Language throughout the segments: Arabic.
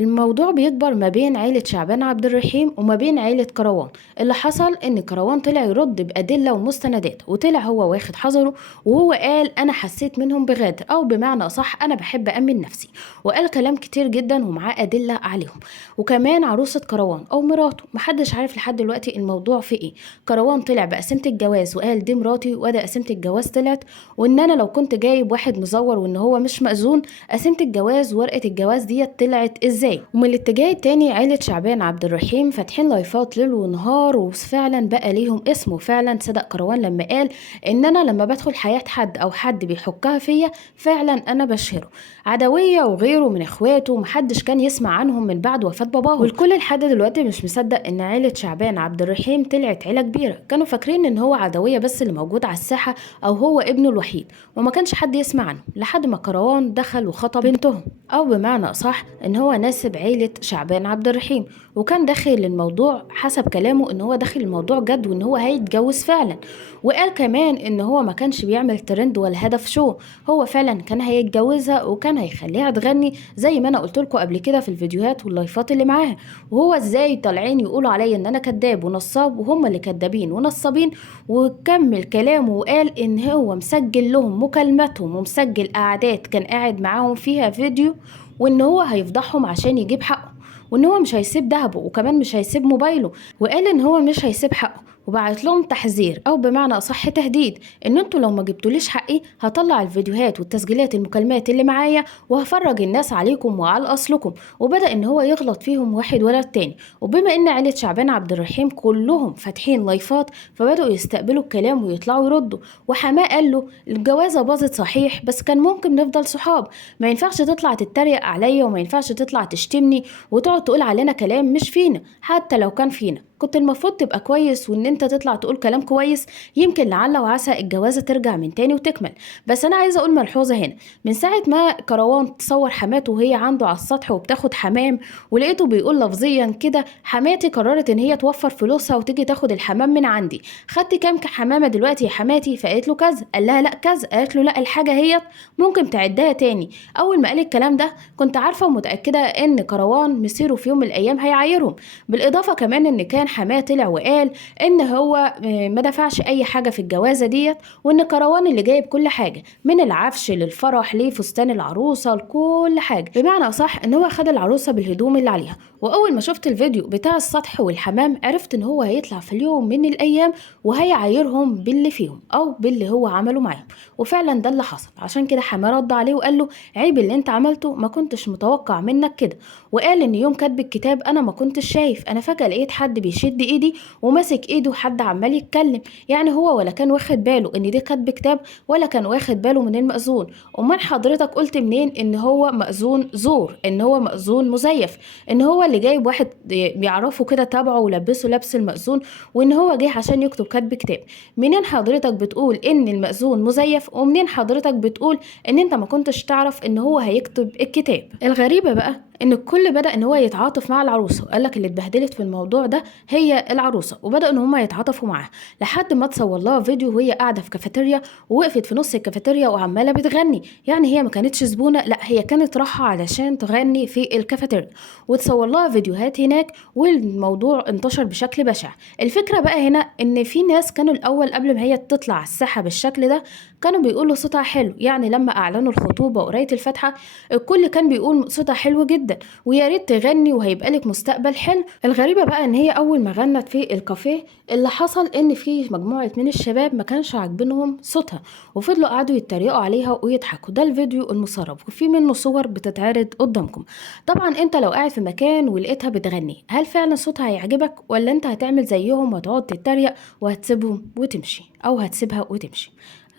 الموضوع بيكبر ما بين عيلة شعبان عبد الرحيم وما بين عيلة كروان. اللي حصل ان كروان طلع يرد بأدلة ومستندات، وطلع هو واخد حذره، وهو قال انا حسيت منهم بغادر، او بمعنى اصح انا بحب امن نفسي، وقال كلام كتير جدا ومعاه أدلة عليهم. وكمان عروسة كروان او مراته، محدش عارف لحد دلوقتي الموضوع في ايه. كروان طلع بقسيمة الجواز وقال دي مراتي، وده قسيمة الجواز طلعت، وان انا لو كنت جايب واحد مزور وان هو مش مأذون، قسيمة الجواز ورقة الجواز ديت طلعت ازاي. ومن الاتجاه التاني عيلة شعبان عبد الرحيم فاتحين لايفات ليل ونهار، وفعلا بقى ليهم اسم. وفعلا صدق كروان لما قال ان انا لما بدخل حياة حد او حد بيحكها فيا فعلا انا بشهره. عدوية وغيره من اخواته محدش كان يسمع عنهم من بعد وفاة باباهم، والكل لحد دلوقتي مش مصدق ان عيلة شعبان عبد الرحيم طلعت عيلة كبيرة. كانوا فاكرين ان هو عدوية بس اللي موجود على الساحة، او هو ابنه الوحيد، وما كانش حد يسمع عنه لحد ما كروان دخل وخطب بنتهم، او بمعنى اصح ان هو ناسب عيلة شعبان عبد الرحيم. وكان داخل الموضوع حسب كلامه ان هو داخل الموضوع جد وان هو هيتجوز فعلا. وقال كمان ان هو ما كانش بيعمل ترند ولا هدف شو، هو فعلا كان هيتجوزها وكان هيخليها تغني زي ما انا قلت لكم قبل كده في الفيديوهات واللايفات اللي معاها. وهو ازاي طالعين يقولوا عليا ان انا كذاب ونصاب، وهم اللي كذابين ونصابين. وكمل كلامه وقال ان هو مسجل لهم مكالماتهم ومسجل قعدات كان قاعد معاهم فيها فيديو، وان هو هيفضحهم عشان يجيب حقه، وان هو مش هيسيب دهبه وكمان مش هيسيب موبايله. وقال ان هو مش هيسيب حقه، وبعت لهم تحذير او بمعنى اصح تهديد ان انتوا لو ما جبتوليش حقي هطلع الفيديوهات والتسجيلات المكالمات اللي معايا وهفرج الناس عليكم وعلى اصلكم. وبدأ ان هو يغلط فيهم واحد ورا التاني. وبما ان عيلة شعبان عبد الرحيم كلهم فاتحين لايفات، فبدأوا يستقبلوا الكلام ويطلعوا يردوا. وحماه قال له الجوازة باظت صحيح، بس كان ممكن نفضل صحاب. ما ينفعش تطلع تتريق عليا، وما ينفعش تطلع تشتمني وتقعد تقول علينا كلام مش فينا. حتى لو كان فينا كنت المفروض تبقى كويس، وان انت تطلع تقول كلام كويس، يمكن لعل وعسى الجوازة ترجع من تاني وتكمل. بس انا عايزة اقول ملحوظة هنا. من ساعة ما كروان تصور حماته وهي عنده على السطح وبتاخد حمام، ولقيته بيقول لفظيا كده حماتي قررت ان هي توفر فلوسها وتيجي تاخد الحمام من عندي، خدت كام حمامة دلوقتي يا حماتي؟ فقالت له كذا. قال لها لا كذا. قالت له لا الحاجة هي ممكن تعدها تاني. اول ما قال الكلام ده كنت عارفة ومتأكدة ان كروان مصيره في يوم من الايام هيعايرهم. بالاضافة كمان ان كان حماه طلع وقال ان هو ما دفعش اي حاجة في الجوازة ديت، وان كروان اللي جايب كل حاجة من العفش للفرح لفستان العروسة لكل حاجة. بمعنى اصح ان هو خد العروسة بالهدوم اللي عليها. واول ما شفت الفيديو بتاع السطح والحمام عرفت ان هو هيطلع في اليوم من الايام وهيعايرهم باللي فيهم او باللي هو عمله معاهم. وفعلا ده اللي حصل. عشان كده حماه رد عليه وقال له عيب اللي انت عملته، ما كنتش متوقع منك كده. وقال ان يوم كاتب الكتاب انا ما كنتش شايف، انا فجأة لقيت حد بيشد ايدي وماسك ايده حد عمال يتكلم. يعني هو ولا كان واخد باله ان دي كاتب كتاب، ولا كان واخد باله من المأذون. امال حضرتك قلت منين ان هو مأذون زور، ان هو مأذون مزيف، ان هو اللي جايب واحد بيعرفه كده تابعه ولبسه لبس المأذون، وان هو جه عشان يكتب كاتب كتاب؟ منين حضرتك بتقول ان المأذون مزيف، ومنين حضرتك بتقول ان انت ما كنتش تعرف ان هو هيكتب الكتاب؟ الغريبة بقى ان الكل بدأ ان هو يتعاطف مع العروسة، وقالك اللي اتبهدلت في الموضوع ده هي العروسة، وبدأوا ان هما يتعاطفوا معاها لحد ما تصور لها فيديو وهي قاعدة في كافيتيريا، ووقفت في نص الكافيتيريا وعمالة بتغني. يعني هي ما كانتش زبونة، لا هي كانت رايحة علشان تغني في الكافيتيريا، وتصور لها فيديوهات هناك، والموضوع انتشر بشكل بشع. الفكرة بقى هنا ان في ناس كانوا الاول قبل ما هي تطلع على الساحة بالشكل ده كانوا بيقولوا صوتها حلو. يعني لما اعلنوا الخطوبة وقراية الفاتحة الكل كان بيقول صوتها حلو جدا، ويا ريت تغني وهيبقى لك مستقبل حلو. الغريبة بقى ان هي اول ما غنت في الكافيه اللي حصل ان في مجموعة من الشباب ما كانش عاجبينهم صوتها، وفضلوا قعدوا يتريقوا عليها ويضحكوا. ده الفيديو المسرب وفي منه صور بتتعرض قدامكم. طبعا انت لو قاعد في مكان ولقيتها بتغني، هل فعلا صوتها هيعجبك، ولا انت هتعمل زيهم وتقعد تتريق وهتسيبهم وتمشي، او هتسيبها وتمشي؟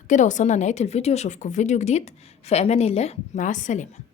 كده وصلنا لنهاية الفيديو. اشوفكم في فيديو جديد، في امان الله، مع السلامة.